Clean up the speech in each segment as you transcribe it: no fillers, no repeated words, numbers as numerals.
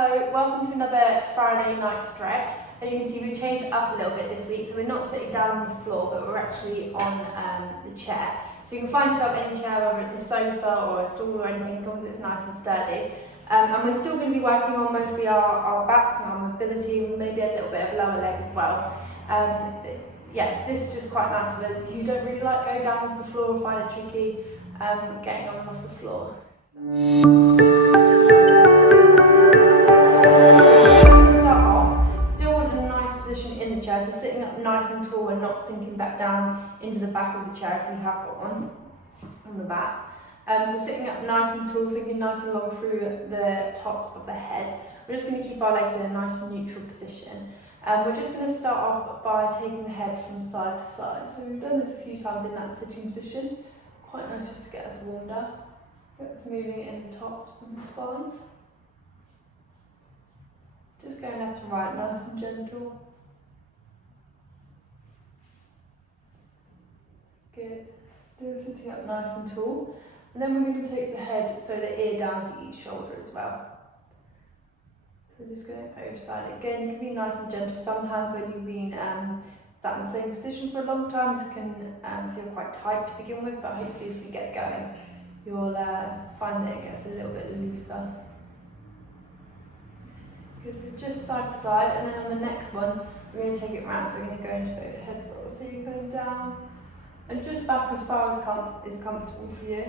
Hello, welcome to another Friday night stretch. As you can see, we've changed it up a little bit this week, so we're not sitting down on the floor, but we're actually on the chair. So you can find yourself any chair, whether it's a sofa or a stool or anything, as long as it's nice and sturdy. And we're still going to be working on mostly our backs and our mobility, and maybe a little bit of lower leg as well. Yes, this is just quite nice for those who don't really like going down onto the floor or find it tricky getting on and off the floor. So sitting up nice and tall and not sinking back down into the back of the chair if you have got one on the back. So sitting up nice and tall, thinking nice and long through the tops of the head. We're just going to keep our legs in a nice and neutral position. We're just going to start off by taking the head from side to side. So we've done this a few times in that sitting position. Quite nice just to get us warmed up. Get us moving in the tops of the spines. Just going left and right, nice and gentle. Good. Still sitting up nice and tall. And then we're going to take the head, so the ear down to each shoulder as well. So just going over side. Again, you can be nice and gentle. Sometimes when you've been sat in the same position for a long time, this can feel quite tight to begin with, but hopefully as we get going, you'll find that it gets a little bit looser. Good, so just side to side, and then on the next one, we're going to take it round, so we're going to go into those head rolls. So you're going down, and just back as far as is comfortable for you.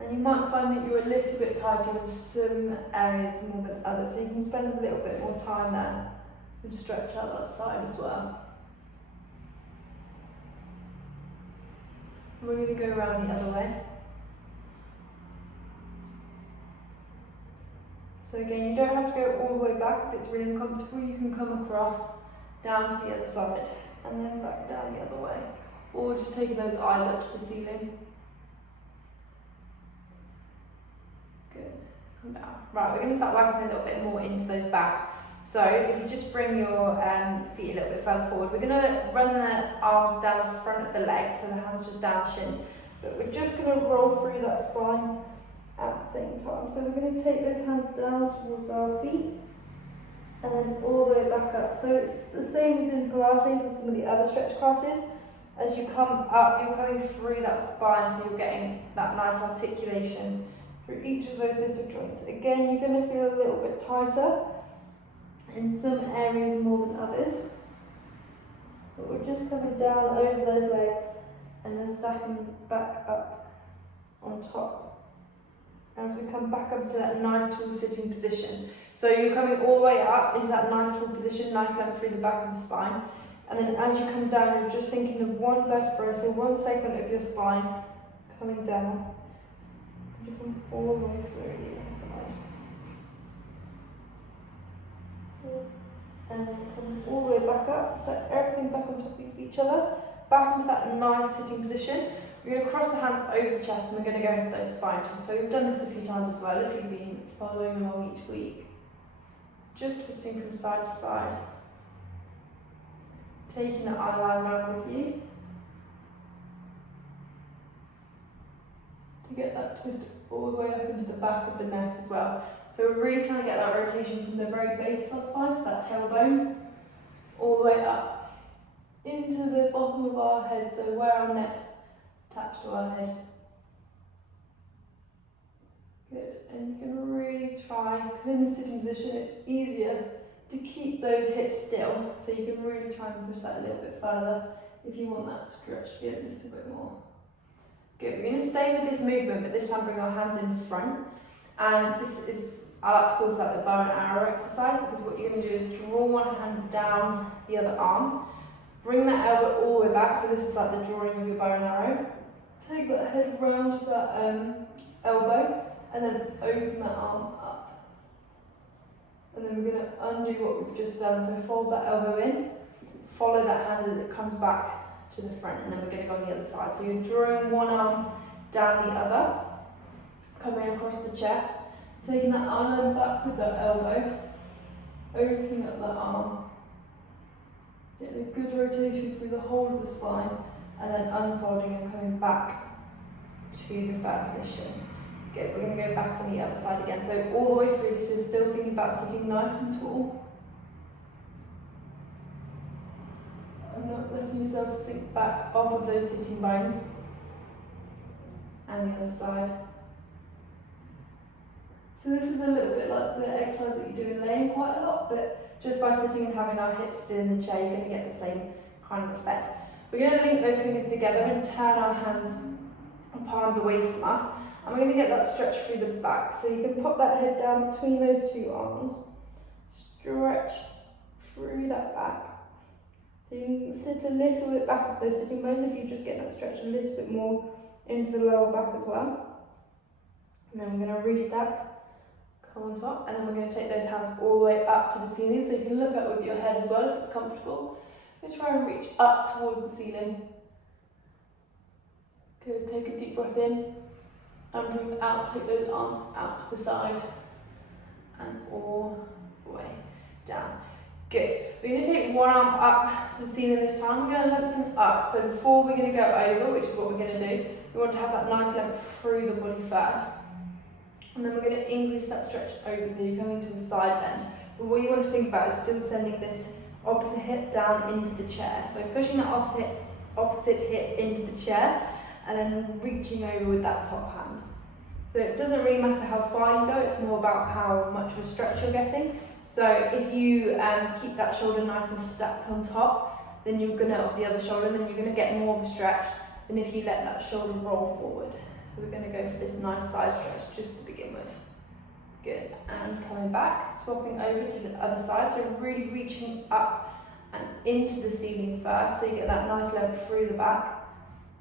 And you might find that you're a little bit tighter in some areas more than others, so you can spend a little bit more time there and stretch out that side as well. And we're going to go around the other way. So again, you don't have to go all the way back if it's really uncomfortable. You can come across down to the other side and then back down the other way. Or just taking those eyes up to the ceiling. Good. Come down. Right, we're going to start working a little bit more into those backs. So if you just bring your feet a little bit further forward, we're going to run the arms down the front of the legs, so the hands just down the shins. But we're just going to roll through that spine at the same time. So we're going to take those hands down towards our feet and then all the way back up. So it's the same as in Pilates or some of the other stretch classes. As you come up, you're coming through that spine, so you're getting that nice articulation through each of those little joints. Again, you're going to feel a little bit tighter in some areas more than others. But we're just coming down over those legs and then stacking back up on top. As we come back up to that nice tall sitting position. So you're coming all the way up into that nice tall position, nice length through the back of the spine. And then as you come down, you're just thinking of one vertebra, so one segment of your spine coming down. And you come all the way through the other side. And then come all the way back up, so everything back on top of each other, back into that nice sitting position. We're going to cross the hands over the chest and we're going to go into those spine twists. So we've done this a few times as well if you've been following along each week. Just twisting from side to side. Taking the eye line around with you. To get that twist all the way up into the back of the neck as well. So we're really trying to get that rotation from the very base of our spine, so that tailbone, all the way up into the bottom of our head, so where our neck's attached to our head. Good, and you can really try, because in the sitting position it's easier to keep those hips still, so you can really try and push that a little bit further if you want that stretch to be a little bit more. Good, we're going to stay with this movement, but this time bring our hands in front, and this is, I like to call this like the bow and arrow exercise, because what you're going to do is draw one hand down the other arm, bring that elbow all the way back, so this is like the drawing of your bow and arrow. Take that head round to that elbow and then open that arm up. And then we're going to undo what we've just done. So fold that elbow in, follow that hand as it comes back to the front, and then we're going to go on the other side. So you're drawing one arm down the other, coming across the chest, taking that arm back with that elbow, opening up that arm, getting a good rotation through the whole of the spine, and then unfolding and coming back to the first position. Good, we're going to go back on the other side again. So all the way through this, you're still thinking about sitting nice and tall. I'm not letting yourself sink back off of those sitting bones. And the other side. So this is a little bit like the exercise that you do in laying quite a lot, but just by sitting and having our hips still in the chair, you're going to get the same kind of effect. We're going to link those fingers together and turn our hands and palms away from us. And we're going to get that stretch through the back. So you can pop that head down between those two arms, stretch through that back. So you can sit a little bit back of those sitting bones if you just get that stretch a little bit more into the lower back as well. And then we're going to restep, come on top, and then we're going to take those hands all the way up to the ceiling, so you can look up with your head as well if it's comfortable. And try and reach up towards the ceiling. Good, take a deep breath in and breathe out, take those arms out to the side and all the way down. Good. We're going to take one arm up to the ceiling this time. We're going to lengthen up. So before we're going to go over, which is what we're going to do, we want to have that nice length through the body first. And then we're going to increase that stretch over, so you're coming to a side bend. But what you want to think about is still sending this opposite hip down into the chair. So pushing that opposite hip into the chair and then reaching over with that top hand. So it doesn't really matter how far you go, it's more about how much of a stretch you're getting. So if you keep that shoulder nice and stacked on top, then you're gonna, of the other shoulder, then you're gonna get more of a stretch than if you let that shoulder roll forward. So we're gonna go for this nice side stretch just to begin with. Good, and coming back, swapping over to the other side, so really reaching up and into the ceiling first, so you get that nice length through the back,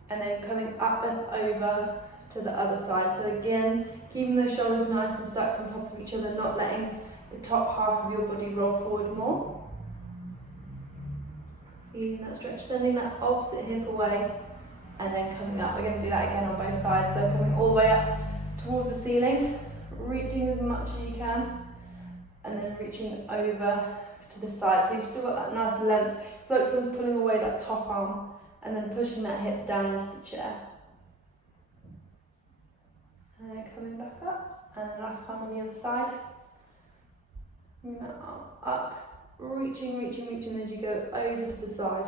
and then coming up and over to the other side. So again, keeping those shoulders nice and stacked on top of each other, not letting the top half of your body roll forward more. Feeling that stretch, sending that opposite hip away, and then coming up. We're going to do that again on both sides, so coming all the way up towards the ceiling, reaching as much as you can, and then reaching over to the side. So you've still got that nice length. So like someone's pulling away that top arm and then pushing that hip down into the chair. And then coming back up. And then last time on the other side. Bring that arm up, reaching as you go over to the side.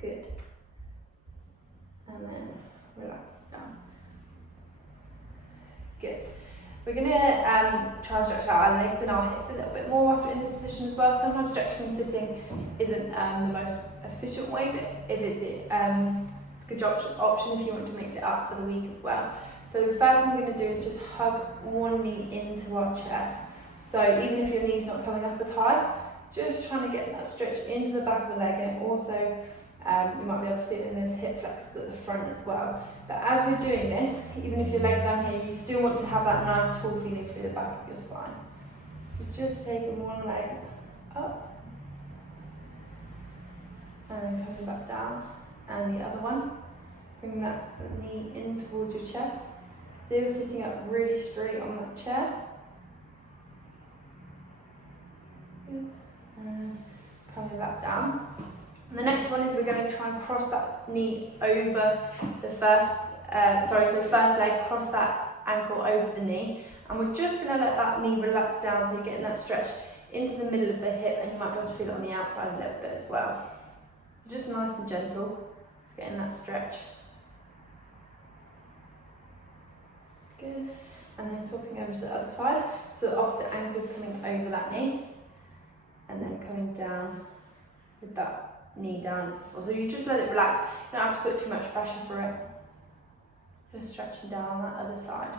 Good. And then relax down. Good. We're going to try and stretch out our legs and our hips a little bit more whilst we're in this position as well. Sometimes stretching and sitting isn't the most efficient way, but it is it's a good option if you want to mix it up for the week as well. So the first thing we're going to do is just hug one knee into our chest. So even if your knee's not coming up as high, just trying to get that stretch into the back of the leg, and also you might be able to feel it in those hip flexors at the front as well. But as we're doing this, even if your leg's down here, you still want to have that nice tall feeling through the back of your spine. So just taking one leg up, and then coming back down, and the other one. Bring that knee in towards your chest, still sitting up really straight on that chair. Good. And coming back down. And the next one is we're going to try and cross that knee over the first leg, cross that ankle over the knee. And we're just going to let that knee relax down, so you're getting that stretch into the middle of the hip, and you might be able to feel it on the outside a little bit as well. Just nice and gentle, just getting that stretch. Good. And then swapping over to the other side, so the opposite ankle is coming over that knee, and then coming down with that knee down into the floor. So you just let it relax, you don't have to put too much pressure for it. Just stretching down on that other side.